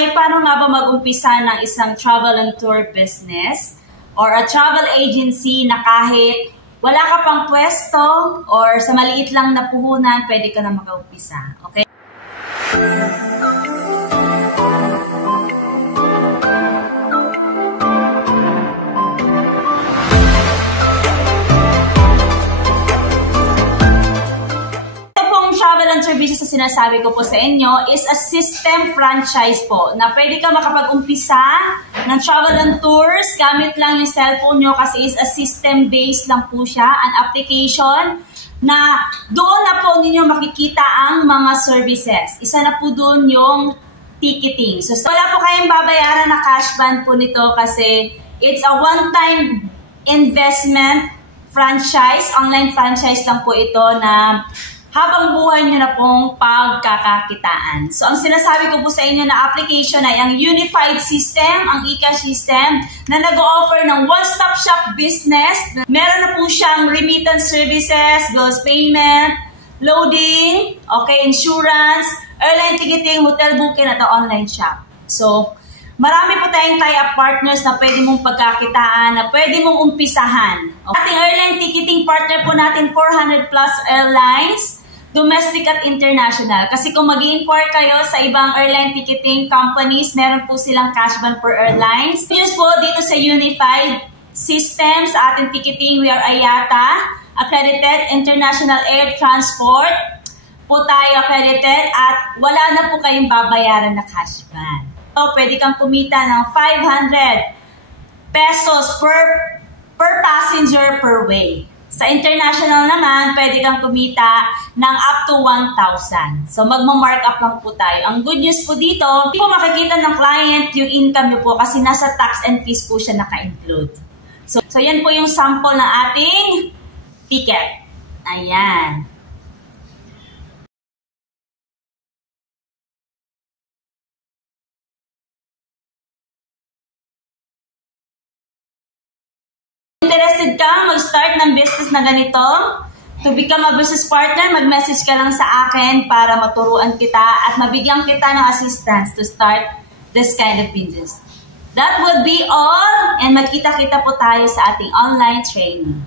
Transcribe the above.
ay paano nga ba mag-umpisa ng isang travel and tour business or a travel agency na kahit wala ka pang pwesto or sa maliit lang na puhunan, pwede ka na mag-umpisa. Okay? Services na sinasabi ko po sa inyo is a system franchise po na pwede ka makapag-umpisa ng travel and tours gamit lang yung cellphone nyo kasi is a system-based lang po siya, an application na doon na po ninyo makikita ang mga services. Isa na po doon yung ticketing. So wala po kayong babayaran na cash ban po nito kasi it's a one-time investment franchise, online franchise lang po ito na habang buhay nyo na pong pagkakakitaan. So, ang sinasabi ko po sa inyo na application ay ang unified system, ang e-cash system, na nag-o-offer ng one-stop shop business. Meron na po siyang remittance services, bills payment, loading, okay, insurance, airline ticketing, hotel booking, at online shop. So, marami po tayong tie-up partners na pwede mong pagkakitaan, na pwede mong umpisahan. Okay. Ating airline ticketing partner po natin, 400 plus airlines, domestic at international. Kasi kung mag-i-inquire kayo sa ibang airline ticketing companies, meron po silang cash ban per airlines. News po dito sa unified system sa ating ticketing, we are IATA, accredited international air transport po tayo accredited at wala na po kayong babayaran na cash ban. So, pwede kang kumita ng 500 pesos per passenger per way. Sa international naman, pwede kang kumita ng up to 1,000. So, magma-mark up lang po tayo. Ang good news po dito, hindi po makikita ng client yung income nyo po kasi nasa tax and fees po siya naka-include. So, yan po yung sample ng ating ticket. Ayan. Interested ka mag-start ng business na ganito? To become a business partner, mag-message ka lang sa akin para maturuan kita at mabigyan kita ng assistance to start this kind of business. That would be all and magkita-kita po tayo sa ating online training.